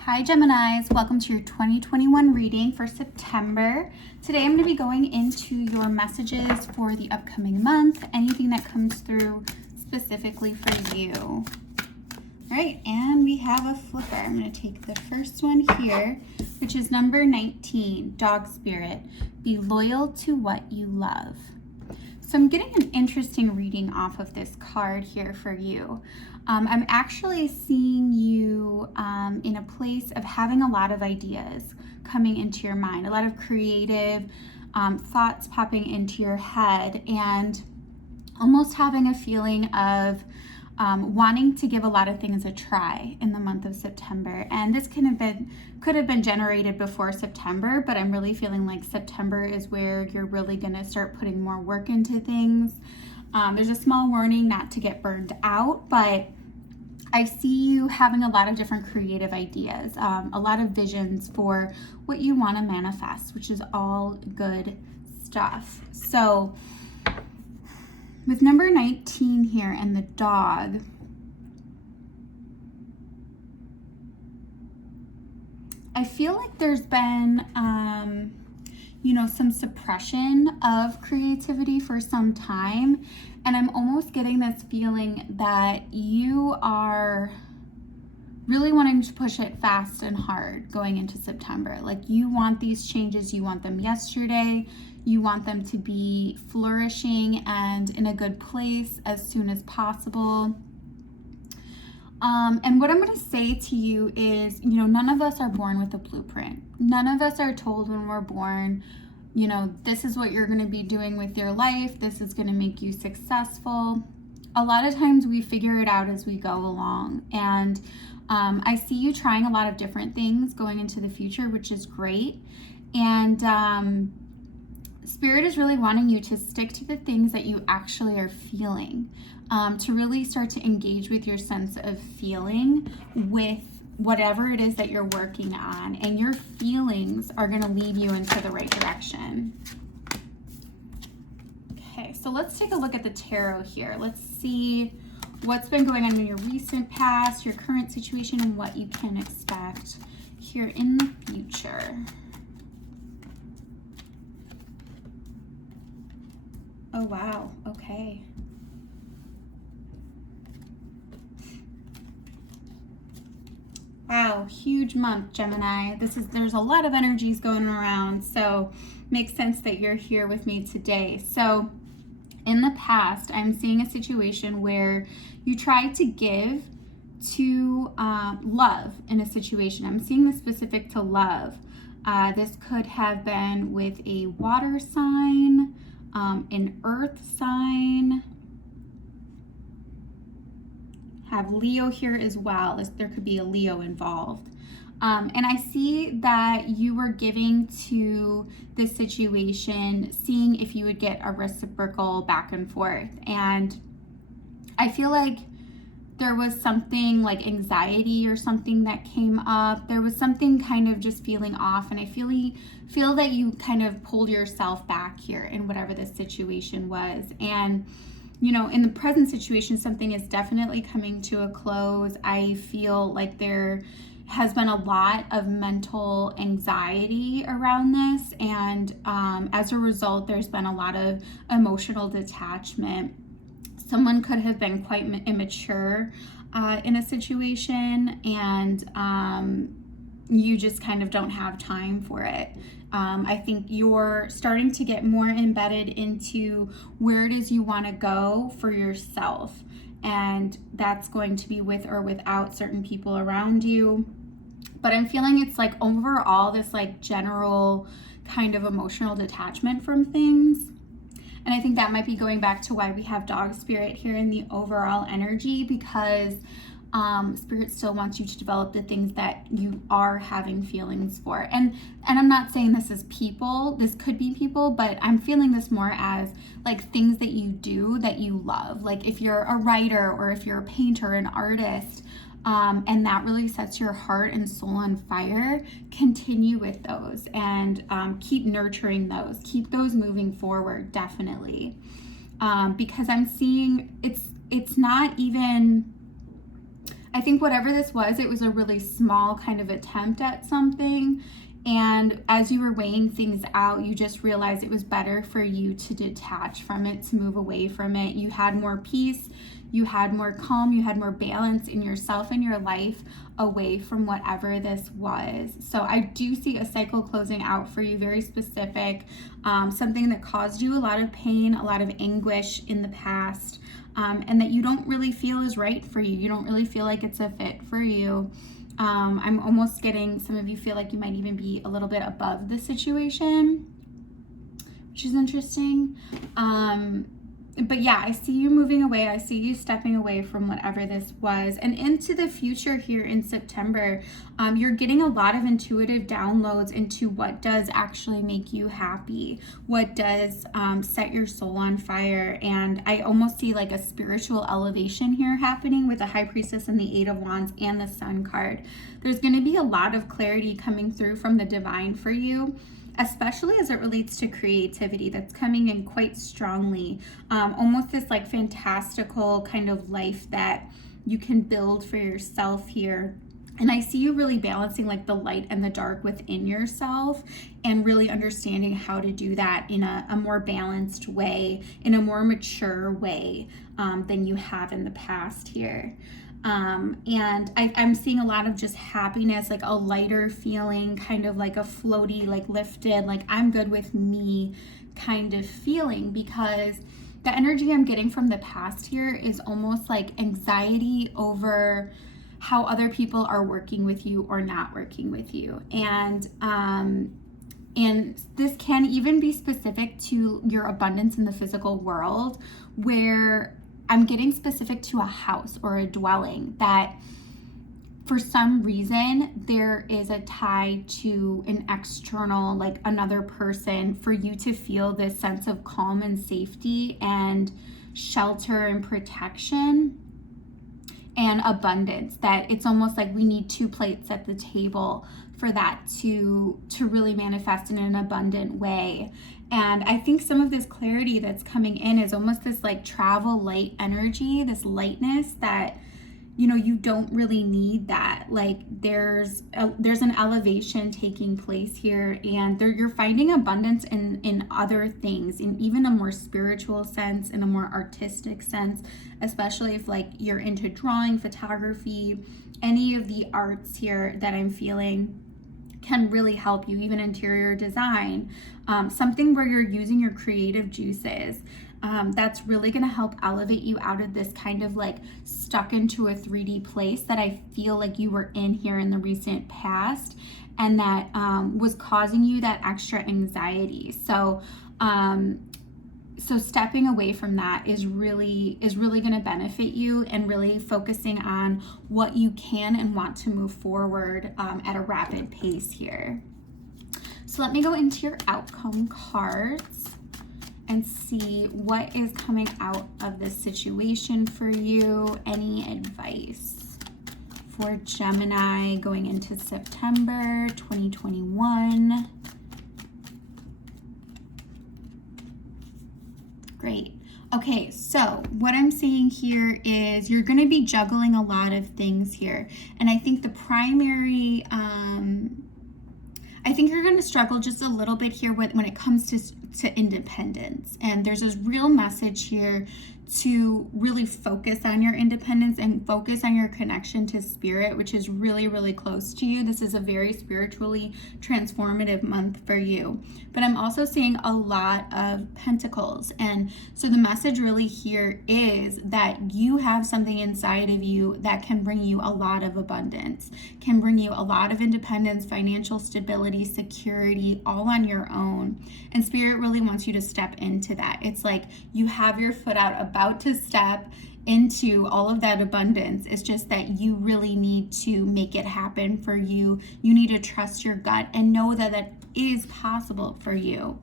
Hi Geminis, welcome to your 2021 reading for September. Today I'm going to be going into your messages for the upcoming month, anything that comes through specifically for you. All right, and we have a flipper. I'm going to take the first one here, which is number 19, Dog Spirit. Be loyal to what you love. So I'm getting an interesting reading off of this card here for you. I'm actually seeing you in a place of having a lot of ideas coming into your mind, a lot of creative thoughts popping into your head, and almost having a feeling of wanting to give a lot of things a try in the month of September. And this could have been generated before September, but I'm really feeling like September is where you're really going to start putting more work into things. There's a small warning not to get burned out, but I see you having a lot of different creative ideas, a lot of visions for what you want to manifest, which is all good stuff. So with number 19 here and the dog, I feel like there's been, some suppression of creativity for some time. And I'm almost getting this feeling that you are really wanting to push it fast and hard going into September. Like you want these changes, you want them yesterday, you want them to be flourishing and in a good place as soon as possible. And what I'm going to say to you is, none of us are born with a blueprint. None of us are told when we're born, this is what you're going to be doing with your life. This is going to make you successful. A lot of times we figure it out as we go along. And I see you trying a lot of different things going into the future, which is great. And Spirit is really wanting you to stick to the things that you actually are feeling, to really start to engage with your sense of feeling with whatever it is that you're working on, and your feelings are going to lead you into the right direction. Okay, so let's take a look at the tarot here. Let's see what's been going on in your recent past, your current situation, and what you can expect here in the future. Oh, wow. Okay. Wow, huge month, Gemini. There's a lot of energies going around, so makes sense that you're here with me today. So in the past, I'm seeing a situation where you tried to give to love in a situation. I'm seeing this specific to love. This could have been with a water sign, an earth sign. Have Leo here as well. There could be a Leo involved. And I see that you were giving to this situation, seeing if you would get a reciprocal back and forth. And I feel like there was something like anxiety or something that came up. There was something kind of just feeling off. And I feel that you kind of pulled yourself back here in whatever this situation was. And in the present situation, something is definitely coming to a close. I feel like there has been a lot of mental anxiety around this. And as a result, there's been a lot of emotional detachment. Someone could have been quite immature in a situation, and you just kind of don't have time for it. I think you're starting to get more embedded into where it is you want to go for yourself. And that's going to be with or without certain people around you. But I'm feeling it's like overall this like general kind of emotional detachment from things. And I think that might be going back to why we have dog spirit here in the overall energy, because Spirit still wants you to develop the things that you are having feelings for. And I'm not saying this is people, this could be people, but I'm feeling this more as like things that you do that you love. Like if you're a writer or if you're a painter, an artist, and that really sets your heart and soul on fire, continue with those and keep nurturing those, keep those moving forward, definitely. Because I'm seeing it's not even, I think whatever this was, it was a really small kind of attempt at something. And as you were weighing things out, you just realized it was better for you to detach from it, to move away from it. You had more peace, you had more calm, you had more balance in yourself and your life away from whatever this was. So I do see a cycle closing out for you, very specific, something that caused you a lot of pain, a lot of anguish in the past, and that you don't really feel is right for you. You don't really feel like it's a fit for you. I'm almost getting, some of you feel like you might even be a little bit above the situation, which is interesting. But yeah, I see you moving away. I see you stepping away from whatever this was. And into the future here in September, you're getting a lot of intuitive downloads into what does actually make you happy, what does set your soul on fire. And I almost see like a spiritual elevation here happening with the High Priestess and the Eight of Wands and the Sun card. There's going to be a lot of clarity coming through from the divine for you, especially as it relates to creativity. That's coming in quite strongly. Almost this like fantastical kind of life that you can build for yourself here. And I see you really balancing like the light and the dark within yourself, and really understanding how to do that in a more balanced way, in a more mature way than you have in the past here. And I'm seeing a lot of just happiness, like a lighter feeling, kind of like a floaty, like lifted, like I'm good with me kind of feeling, because the energy I'm getting from the past here is almost like anxiety over how other people are working with you or not working with you. And this can even be specific to your abundance in the physical world, where I'm getting specific to a house or a dwelling that for some reason there is a tie to an external, like another person, for you to feel this sense of calm and safety and shelter and protection and abundance, that it's almost like we need two plates at the table for that to really manifest in an abundant way. And I think some of this clarity that's coming in is almost this like travel light energy, this lightness that, you know, you don't really need that. Like there's an elevation taking place here, and you're finding abundance in other things, in even a more spiritual sense, in a more artistic sense, especially if like you're into drawing, photography, any of the arts here that I'm feeling can really help you, even interior design, something where you're using your creative juices. That's really going to help elevate you out of this kind of like stuck into a 3D place that I feel like you were in here in the recent past, and that was causing you that extra anxiety. So stepping away from that is really going to benefit you, and really focusing on what you can and want to move forward at a rapid pace here. So let me go into your outcome cards and see what is coming out of this situation for you. Any advice for Gemini going into September 2021? Great. Okay, so what I'm seeing here is you're going to be juggling a lot of things here. And I think the primary, I think you're going to struggle just a little bit here when it comes to independence. And there's this real message here to really focus on your independence and focus on your connection to spirit, which is really, really close to you. This is a very spiritually transformative month for you. But I'm also seeing a lot of pentacles. And so the message really here is that you have something inside of you that can bring you a lot of abundance, can bring you a lot of independence, financial stability, security, all on your own. And spirit really wants you to step into that. It's like you have your foot out, about to step into all of that abundance. It's just that you really need to make it happen for you. You need to trust your gut and know that that is possible for you.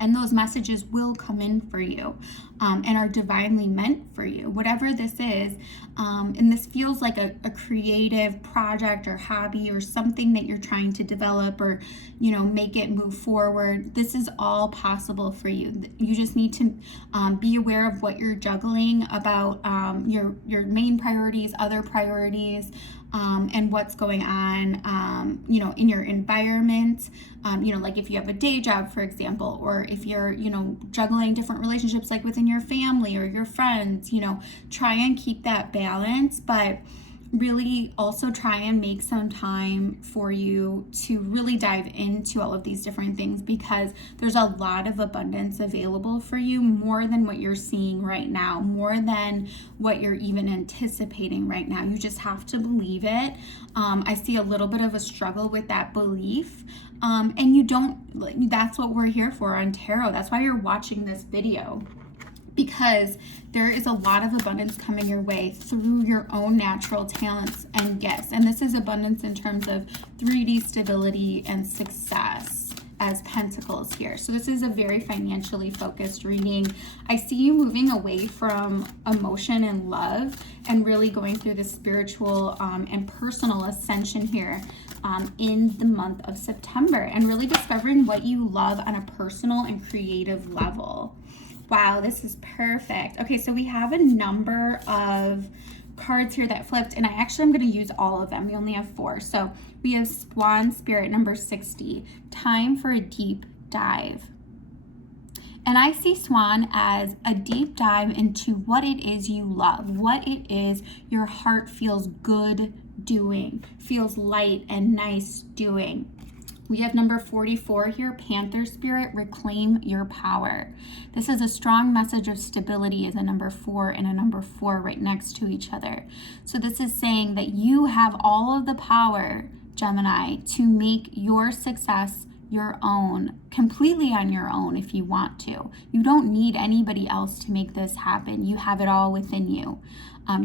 And those messages will come in for you, and are divinely meant for you, whatever this is. And this feels like a creative project or hobby or something that you're trying to develop, or, make it move forward. This is all possible for you. You just need to be aware of what you're juggling about, your main priorities, other priorities, and what's going on, in your environment. Like if you have a day job, for example, or if you're, juggling different relationships, like within your family or your friends, try and keep that balance, but really also try and make some time for you to really dive into all of these different things, because there's a lot of abundance available for you, more than what you're seeing right now, more than what you're even anticipating right now. You just have to believe it. I see a little bit of a struggle with that belief. And you don't, that's what we're here for on tarot. That's why you're watching this video, because there is a lot of abundance coming your way through your own natural talents and gifts. And this is abundance in terms of 3D stability and success as pentacles here. So this is a very financially focused reading. I see you moving away from emotion and love and really going through the spiritual and personal ascension here in the month of September, and really discovering what you love on a personal and creative level. Wow, this is perfect. Okay, so we have a number of cards here that flipped, and I'm going to use all of them. We only have 4. So we have Swan Spirit number 60, time for a deep dive. And I see Swan as a deep dive into what it is you love, what it is your heart feels good doing, feels light and nice doing. We have number 44 here, Panther Spirit, reclaim your power. This is a strong message of stability, as a number 4 and a number 4 right next to each other. So this is saying that you have all of the power, Gemini, to make your success your own, completely on your own if you want to. You don't need anybody else to make this happen. You have it all within you.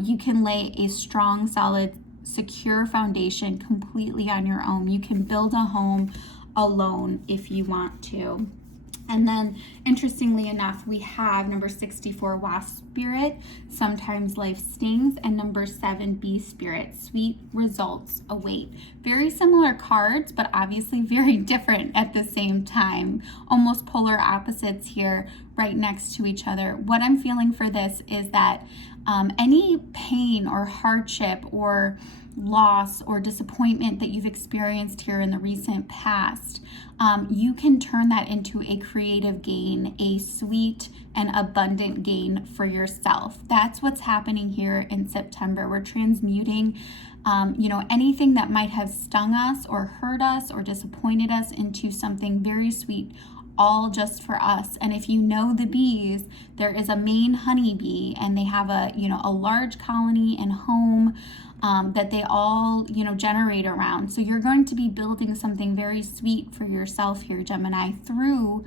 You can lay a strong, solid, secure foundation completely on your own. You can build a home alone if you want to. And then, interestingly enough, we have number 64, Wasp Spirit, sometimes life stings, and number 7, Bee Spirit, sweet results await. Very similar cards, but obviously very different at the same time. Almost polar opposites here, right next to each other. What I'm feeling for this is that any pain or hardship or loss or disappointment that you've experienced here in the recent past, you can turn that into a creative gain, a sweet and abundant gain for yourself. That's what's happening here in September. We're transmuting anything that might have stung us or hurt us or disappointed us into something very sweet, all just for us. And if you know the bees, there is a main honeybee, and they have a large colony and home that they all generate around. So you're going to be building something very sweet for yourself here, Gemini, through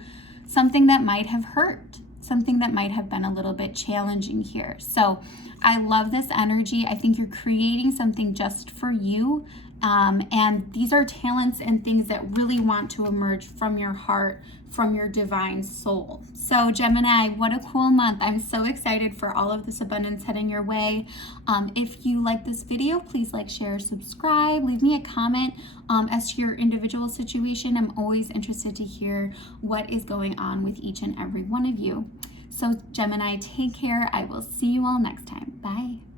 something that might have hurt, something that might have been a little bit challenging here. So I love this energy. I think you're creating something just for you. And these are talents and things that really want to emerge from your heart, from your divine soul. So Gemini, what a cool month. I'm so excited for all of this abundance heading your way. If you like this video, please like, share, subscribe, leave me a comment as to your individual situation. I'm always interested to hear what is going on with each and every one of you. So Gemini, take care. I will see you all next time. Bye.